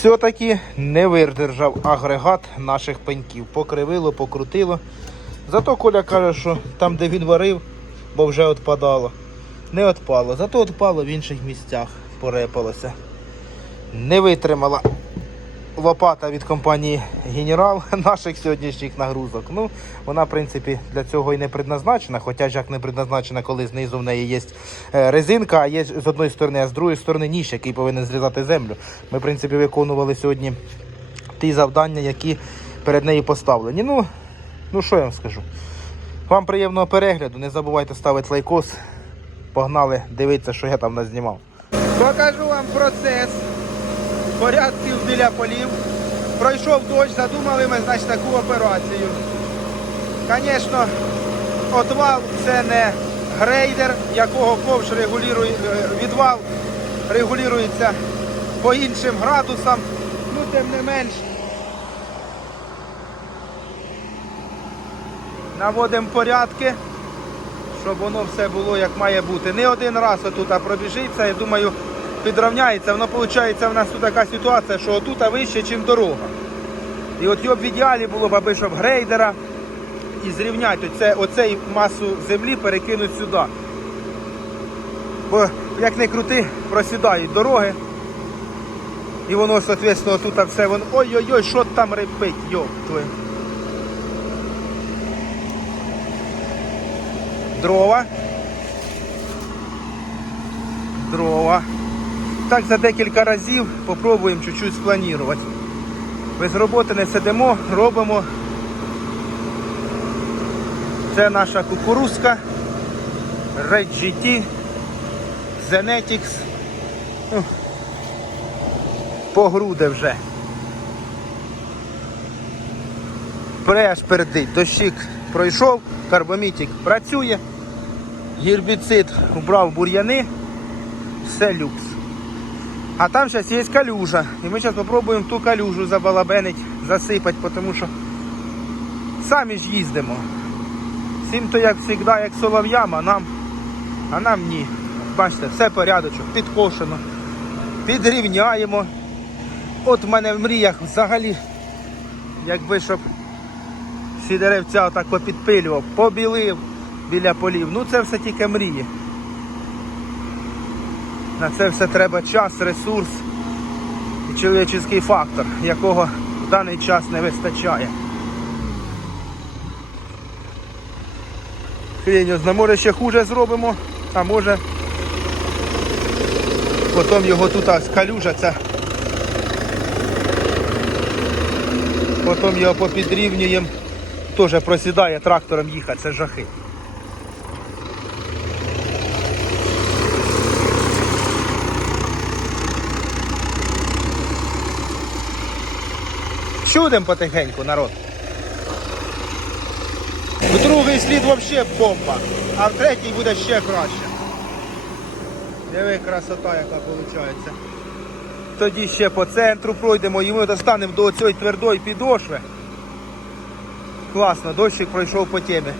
Все-таки не видержав агрегат наших пеньків. Покривило, покрутило. Зато Коля каже, що там, де він варив, бо вже відпадало. Не відпало. Зато відпало в інших місцях. Порепалося. Не витримала лопата від компанії Генерал наших сьогоднішніх нагрузок. Ну, вона, в принципі, для цього і не предназначена, хоча ж як не предназначена, коли знизу в неї є е, резинка, а є з одної сторони, а з другої сторони ніж, який повинен зрізати землю. Ми, в принципі, виконували сьогодні ті завдання, які перед нею поставлені. Ну, ну що я вам скажу? Вам приємного перегляду. Не забувайте ставити лайкос. Погнали дивитися, що я там назнімав. Покажу вам процес порядків біля полів. Пройшов дощ, задумали ми значить, таку операцію. Звісно, отвал це не грейдер, якого ковш регулює, е, відвал регулюється по іншим градусам. Ну, тим не менш. Наводимо порядки, щоб воно все було як має бути. Не один раз отут пробіжиться, я думаю, підрівняється. Воно виходить, в нас тут така ситуація, що отут вище, ніж дорога. І от його б в ідеалі було б, аби щоб грейдера і зрівняти оце, оцей масу землі перекинути сюди. Бо як не крути, просідають дороги. І воно, соответственно, тут все воно. Ой-ой-ой, що там репить, йоп твою. Дрова. Дрова. Так за декілька разів попробуємо чуть-чуть спланувати. Без роботи не сидимо, робимо. Це наша кукурузка. Red GT. Zenetics. Ну, По груди вже. Преш пердить, дощик пройшов, карбомітик працює, гербіцид убрав бур'яни, все люкс. А там зараз є калюжа. І ми зараз спробуємо ту калюжу забалабенить, засипати, тому що самі ж їздимо. Всім то як завжди, як солов'ям, а нам, а нам ні. Бачите, все порядочок, підкошено, підрівняємо. От в мене в мріях взагалі, якби щоб всі деревця отак попідпилював, побілив біля полів. Ну це все тільки мрії. На це все треба час, ресурс і чоловічий фактор, якого в даний час не вистачає. Хрень його знає, може ще хуже зробимо, а може потім його тут скалюжаться. Потім його попідрівнюємо. Теж просідає трактором їхати, це жахи. Чудим потихеньку, народ. В другий слід взагалі бомба, а в третій буде ще краще. Диви, красота, яка виходить. Тоді ще по центру пройдемо і ми достанемо до цієї твердої підошви. Класно, дощик пройшов по темі.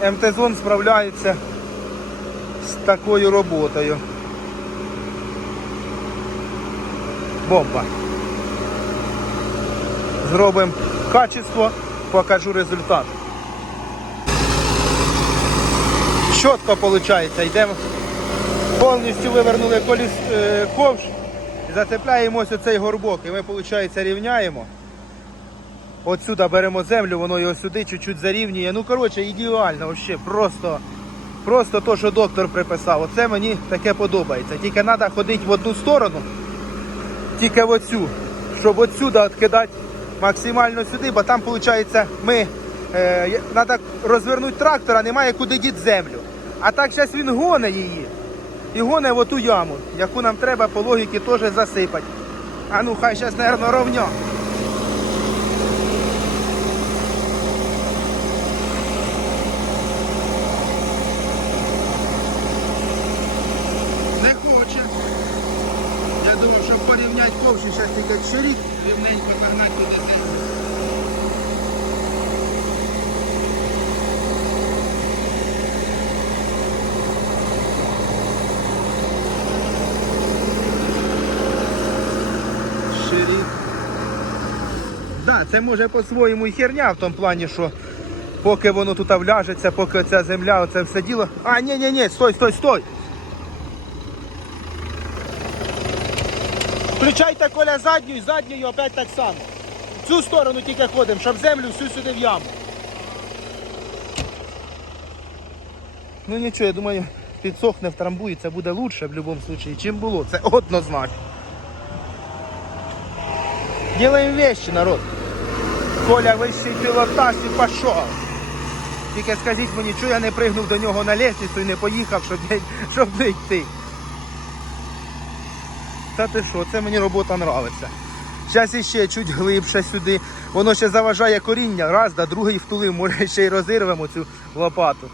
МТ-зон справляється з такою роботою. Бомба. Зробимо качество, покажу результат. Чітко виходить, йдемо. Повністю вивернули коліс, е, ковш, зацепляємо ось оцей горбок і ми, виходить, рівняємо. Отсюди беремо землю, воно його сюди чуть-чуть зарівнює. Ну, коротше, ідеально, вообще, просто, просто то, що доктор приписав. Оце мені таке подобається. Тільки треба ходити в одну сторону, тільки в оцю, щоб отсюди відкидати максимально сюди, бо там, виходить, ми е, треба розвернути трактор, а немає куди діти землю. А так зараз він гоне її. І гоне в оту яму, яку нам треба по логіки теж засипати. А ну хай зараз, мабуть, ровня. Не хоче. Я думав, щоб порівняти ковші, зараз тільки чирік, рівненько нагнати туди землю. рік. Да, це може по-своєму і херня в тому плані, що поки воно тут вляжеться, поки ця земля, оце все діло. А, ні, ні, ні, стой, стой, стой. Включайте коля задню і задньою опять так само. В цю сторону тільки ходимо, щоб землю всю сюди в яму. Ну нічого, я думаю, підсохне, втрамбується, буде лучше в будь-якому випадку, чим було. Це однозначно. Делаем вещи, народ. Коля вищий пілотаж і пішов. Тільки скажіть мені, чого я не пригнув до нього на лестницю і не поїхав, щоб не, щоб не йти. Та ти що, це мені робота нравиться. Зараз іще чуть глибше сюди. Воно ще заважає коріння. Раз, да другий втулив, може ще й розірвемо цю лопату.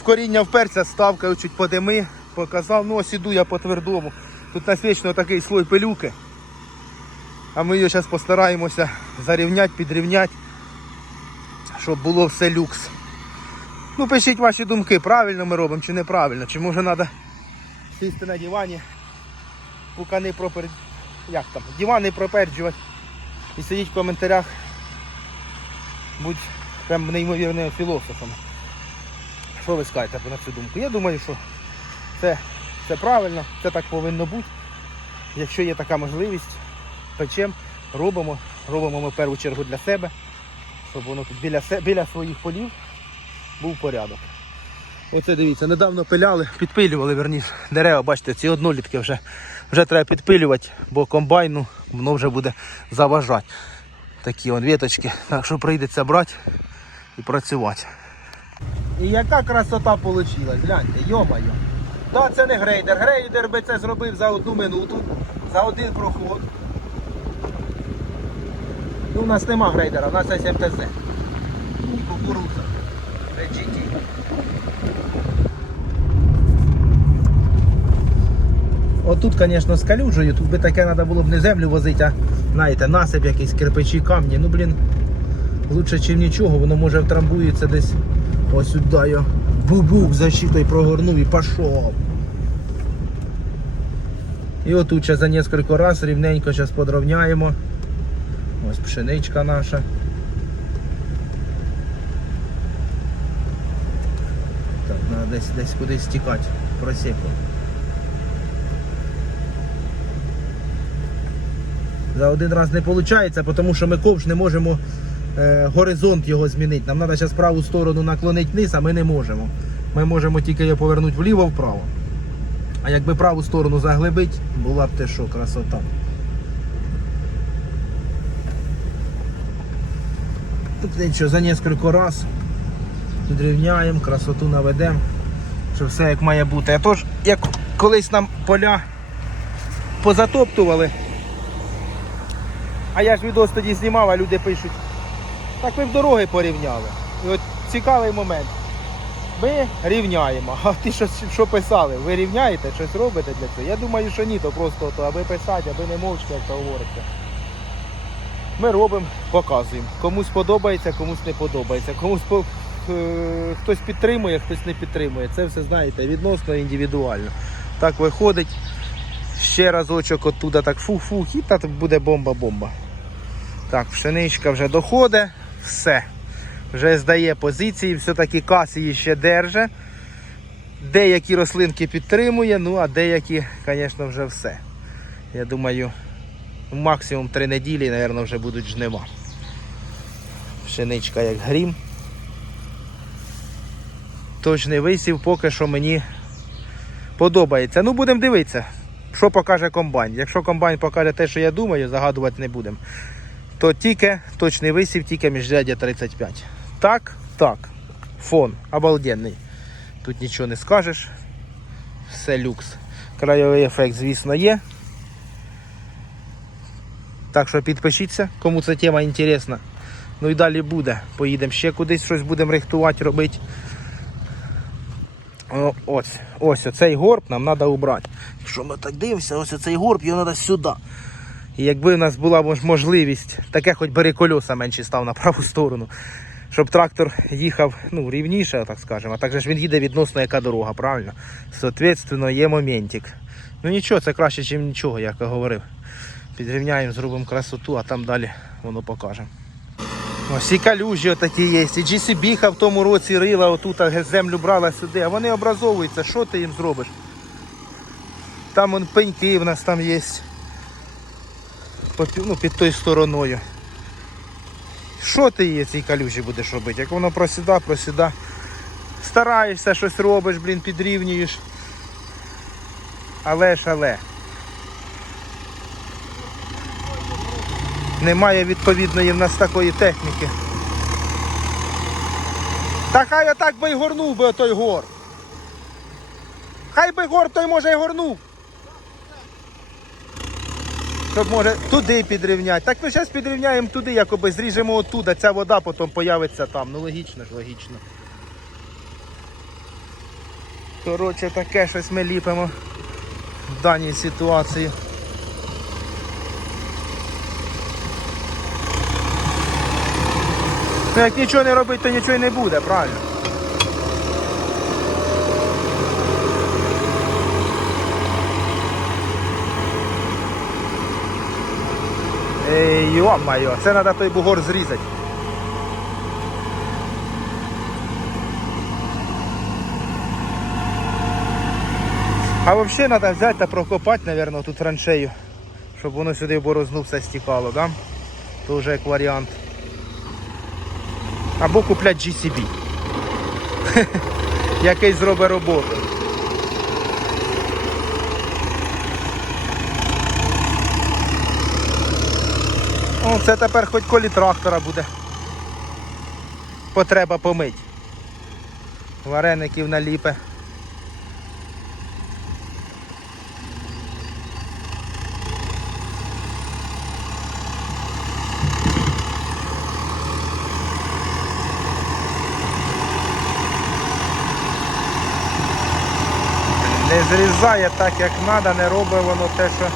В коріння вперся, ставкою чуть подими, показав, ну ось іду я по твердому. Тут насвічно такий слой пилюки. А ми її зараз постараємося зарівняти, підрівняти, щоб було все люкс. Ну, пишіть ваші думки, правильно ми робимо чи неправильно, чи може треба сісти на дивані, пукани пропер... як там, дивани проперджувати і сидіть в коментарях, будь прям неймовірними філософами. Що ви скажете на цю думку? Я думаю, що це, це правильно, це так повинно бути. Якщо є така можливість, печем, робимо. Робимо ми в першу чергу для себе, щоб воно тут біля, біля своїх полів був порядок. Оце дивіться, недавно пиляли, підпилювали верніше дерева, бачите, ці однолітки вже, вже треба підпилювати, бо комбайну воно вже буде заважати. Такі вон віточки. Так що прийдеться брати і працювати. І яка красота вийшла, гляньте, йо-моє. Да, це не грейдер. Грейдер би це зробив за одну минуту, за один проход. Ну, у нас нема грейдера, у нас є МТЗ. І кукурудза. GT. Отут, звісно, з калюжею, тут би таке треба було б не землю возити, а знаєте, насип якийсь, кирпичі, камні. Ну, блін, лучше, ніж нічого, воно може втрамбується десь ось сюди. Я бу-бу защитою прогорнув і пішов. І отут ще за кілька разів рівненько зараз подровняємо. Ось пшеничка наша. Так, треба десь, десь кудись стікати, просіку. За один раз не виходить, тому що ми ковш не можемо е, горизонт його змінити. Нам треба зараз праву сторону наклонити вниз, а ми не можемо. Ми можемо тільки його повернути вліво-вправо. А якби праву сторону заглибити, була б те що, красота. Тут нічого, за кілька раз підрівняємо, красоту наведемо, щоб все як має бути. А то ж, як колись нам поля позатоптували, а я ж відос тоді знімав, а люди пишуть, так ви в дороги порівняли. І от цікавий момент. Ми рівняємо. А ті, що, що писали, ви рівняєте, щось робите для цього? Я думаю, що ні, то просто то, аби писати, аби не мовчки, як то говориться. Ми робимо, показуємо. Комусь подобається, комусь не подобається. Комусь е, хтось підтримує, хтось не підтримує. Це все знаєте, відносно індивідуально. Так виходить. Ще разочок оттуда так фух-фух і так буде бомба-бомба. Так, пшеничка вже доходить, все. Вже здає позиції, все-таки кас її ще держить. Деякі рослинки підтримує, ну а деякі, звісно, вже все. Я думаю, максимум 3 неділі, мабуть, вже будуть жнива. Пшеничка як грім. Точний висів поки що мені подобається. Ну, будемо дивитися, що покаже комбайн. Якщо комбайн покаже те, що я думаю, загадувати не будемо. То тільки точний висів, тільки міжрядя 35. Так, так. Фон обалденний. Тут нічого не скажеш. Все люкс. Краєвий ефект, звісно, є. Так що підпишіться, кому ця тема інтересна. Ну і далі буде. Поїдемо ще кудись, щось будемо рихтувати, робити. О, ось, ось оцей горб нам треба убрати. Якщо ми так дивимося, ось оцей горб, його треба сюди. І якби в нас була можливість, таке хоч бери кольоса менші став на праву сторону, щоб трактор їхав ну, рівніше, так скажемо. А так він їде відносно яка дорога, правильно? Соответственно, є моментик. Ну нічого, це краще, ніж нічого, як я говорив. Підрівняємо, зробимо красоту, а там далі воно покаже. Ось і калюжі отакі є. І GCB в тому році рила, отут землю брала сюди, а вони образовуються. Що ти їм зробиш? Там вон пеньки в нас там є. Ну, під тою стороною. Що ти її цій калюжі будеш робити? Як воно просіда, просіда. Стараєшся, щось робиш, блін, підрівнюєш. Але ж але. Немає відповідної в нас такої техніки. Та хай отак би й горнув би отой гор. Хай би гор той може й горнув. Щоб може туди підрівняти. Так ми зараз підрівняємо туди, якоби зріжемо оттуда, ця вода потім появиться там. Ну логічно ж, логічно. Коротше, таке щось ми ліпимо в даній ситуації. Ну як нічого не робити, то нічого й не буде, правильно? Ей, йо-майо, це треба той бугор зрізати. А взагалі треба взяти та прокопати, мабуть, тут траншею, щоб воно сюди в борозну стікало, да? То вже як варіант. Або куплять GCB. Який зробить роботу. О, це тепер хоч колі трактора буде. Потреба помить. Вареників наліпе. Зрізає так, як треба, не робить воно те, що.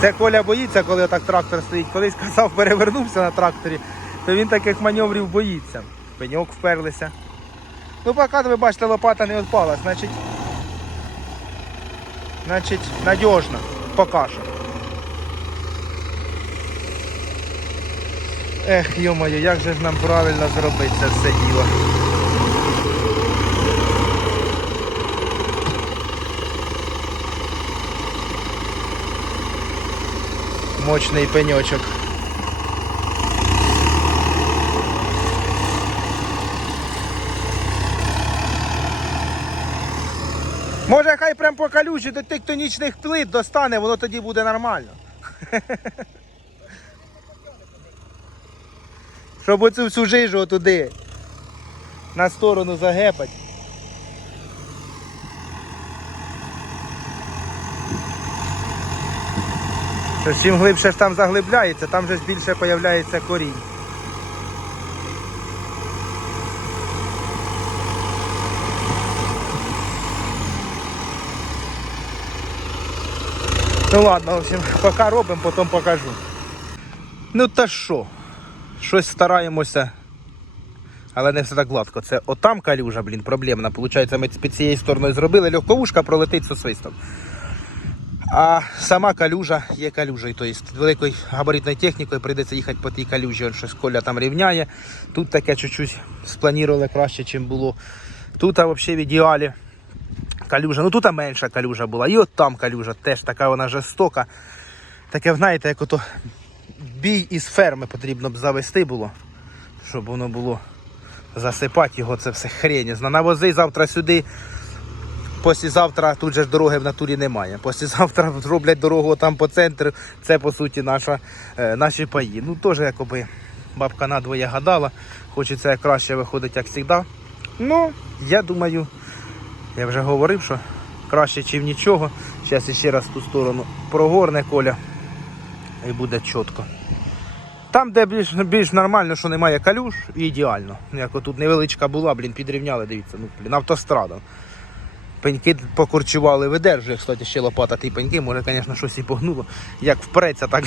Це Коля боїться, коли отак трактор стоїть. Колись казав, перевернувся на тракторі, то він таких маневрів боїться. Пеньок вперлися. Ну, поки ви бачите, лопата не відпала, значить. Значить, надіжно. Поки. Ех, йо-моє, як же ж нам правильно зробити це все діло. Мощний пеньочок. Може хай прям по калюжі до тектонічних плит достане, воно тоді буде нормально. Щоб оцю всю жижу туди на сторону загепать. Чим глибше ж там заглибляється, там же більше появляється корінь. Ну ладно, в общем, поки робимо, потім покажу. Ну та що? Щось стараємося. Але не все так гладко. Це отам калюжа, блін, проблемна. Получається, ми під цією стороною зробили, легковушка пролетить зі свистом. А сама калюжа є калюжею. Тобто великою габаритною технікою прийдеться їхати по тій калюжі, От щось коля там рівняє. Тут таке чуть-чуть спланували краще, ніж було. Тут а, взагалі в ідеалі калюжа. Ну тут менша калюжа була. І от там калюжа теж така вона жорстока. Таке, знаєте, як ото бій із ферми потрібно б завести було, щоб воно було засипати його, це все хрень. Навози завтра сюди. Післязавтра тут же дороги в натурі немає. Післязавтра зроблять дорогу там по центру. Це по суті наша, е, наші паї. Ну теж якоби бабка надвоє гадала. Хочеться краще виходить, як завжди. Ну, я думаю, я вже говорив, що краще, ніж нічого. Зараз ще раз ту сторону прогорне коля і буде чітко. Там, де більш, більш нормально, що немає калюш, ідеально. Як отут невеличка була, блін, підрівняли, дивіться, ну, блін, автострада. Пеньки покорчували, видержує, кстати, ще лопата ті пеньки, може, звісно, щось і погнуло. Як впреться, так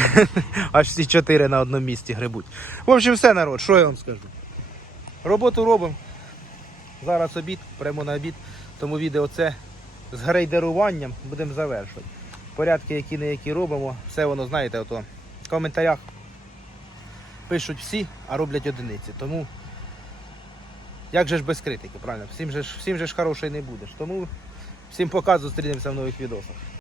аж всі чотири на одному місці грибуть. В общем, все народ, що я вам скажу. Роботу робимо. Зараз обід, прямо на обід. Тому відео це з грейдеруванням будемо завершувати. Порядки, які не які робимо, все воно знаєте, ото в коментарях пишуть всі, а роблять одиниці. Тому як же ж без критики, правильно? Всім же ж, всім же ж хороший не будеш. Тому всім показу зустрінемося в нових відосах.